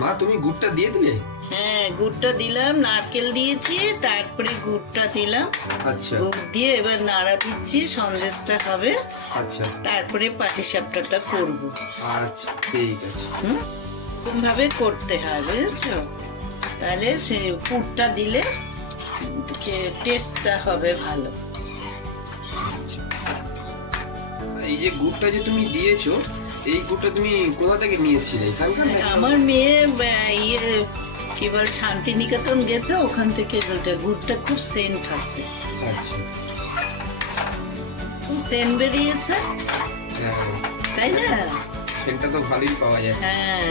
মা তুমি গুড়টা দিয়ে দিলে? হ্যাঁ, গুড়টা দিলাম, নারকেল দিয়েছি, তারপরে গুড়টা দিলাম। আচ্ছা গুড় দিয়ে এবার নাড়া দিচ্ছি, সন্দেশটা হবে, আচ্ছা তারপরে পাটিসাপটাটা করবো। আচ্ছা ঠিক আছে। এরকম ভাবে করতে হয়, বুঝেছো? তাহলে সে পুরটা দিলে টেস্টটা হবে ভালো। এই যে গুড়টা যে তুমি দিয়েছো, এই গুড়টা তুমি কোথা থেকে নিয়েছিলে? এখানকার নাকি? আমার মেয়ে ইয়ে কি বল শান্তিনিকেতন গেছে, ওখান থেকে গুড়টা খুব সেন্ট আছে, আচ্ছা খুব সেন্ট বেরিয়েছে, হ্যাঁ, তাই না? সেটা তো ভালোই পাওয়া যায়। হ্যাঁ,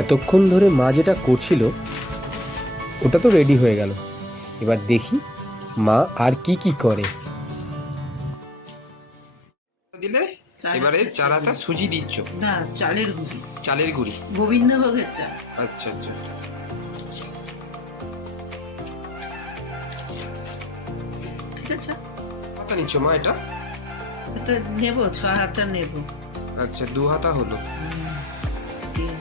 এতক্ষণ ধরে মা যেটা করছিল ওটা তো রেডি হয়ে গেল। এবার দেখি মা আর কি কি করে। দিলে এবারে চারাটা সুজি দিচ্ছ? না, চালের গুঁড়ি, চালের গুঁড়ি, গোবিন্দভোগের চাল। আচ্ছা আচ্ছা। ঠিক আছে, কত নিচ্ছ মা এটা? এটা নেবো, 6 হাতা নেবো। আচ্ছা 2 হাতা হলো। 3,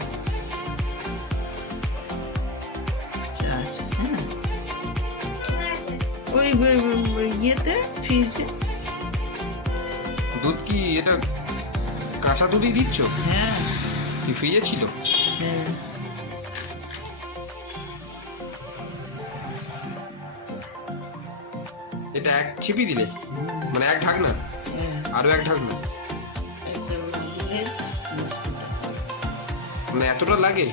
4, হ্যাঁ, ওই ইয়েতে ফ্রিজে। দুধ কি এটা কাঁচা দুধই দিচ্ছ? হ্যাঁ কি ফ্রিজে ছিল? হ্যাঁ, এটা এক ছিপি দিলে, মানে এক ঢাকনা, হ্যাঁ, আরো এক ঢাকনা, একদম দুধের মিষ্টিটা। মানে এতটা লাগে?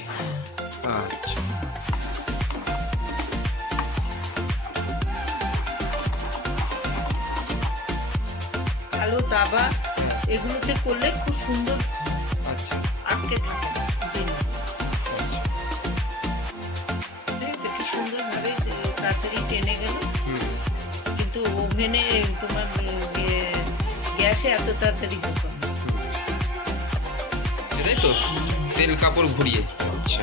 আচ্ছা কালো দাবা এগুলোতে করলে খুব সুন্দর আচ্ছা আটকে থাকে দিন। দেখেছো কি সুন্দর ভাবে তাড়াতাড়ি টেনে গেল, হুম। কিন্তু ওভেনে তোমার গ্যাসে এত তাড়াতাড়ি হতো না। এটাই তো তেল কাপড় ঘুরিয়ে। আচ্ছা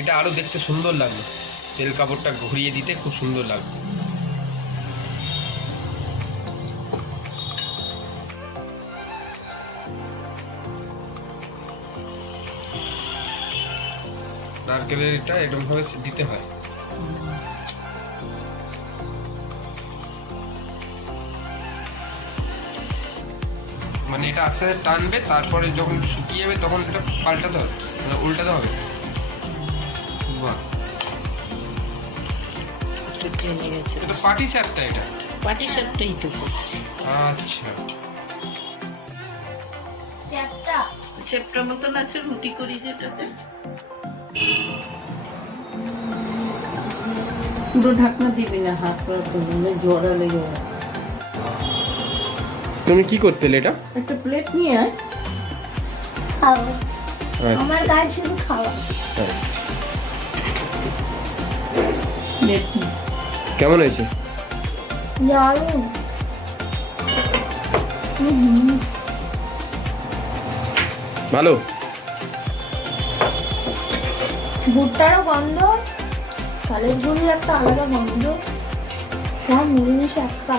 এটা আরো দেখতে সুন্দর লাগলো, তেল কাপড়টা ঘুরিয়ে দিতে খুব সুন্দর লাগলো। নারকেলের এটা এরকম ভাবে দিতে হয়। মানে এটা আস্তে আস্তে টানবে, তারপরে যখন শুকিয়ে যাবে তখন এটা পাল্টাতে হবে, মানে উল্টাতে হবে। বাহ, একটু টেনে গেছে, এটা পাটি চাপটা এটা। পাটিসাপটাই তো করছি। আচ্ছা চ্যাপটা মতন আছে, রুটি করি যেটাতে। পুরো ঢাকনা দিবি না, হাত পা করলে জড়া লেগে যাবে। তুমি কি করতে এটা? একটা প্লেট নিয়ে আয়। খাওয়া, আচ্ছা। আমার কাজ শুধু খাওয়া। প্লেট কেমন হয়েছে? দারুণ। ভালো। ভুট্টারও গন্ধ, চালের গুঁড়ির একটা আলাদা গন্ধ, সব মিলেমিশে একটা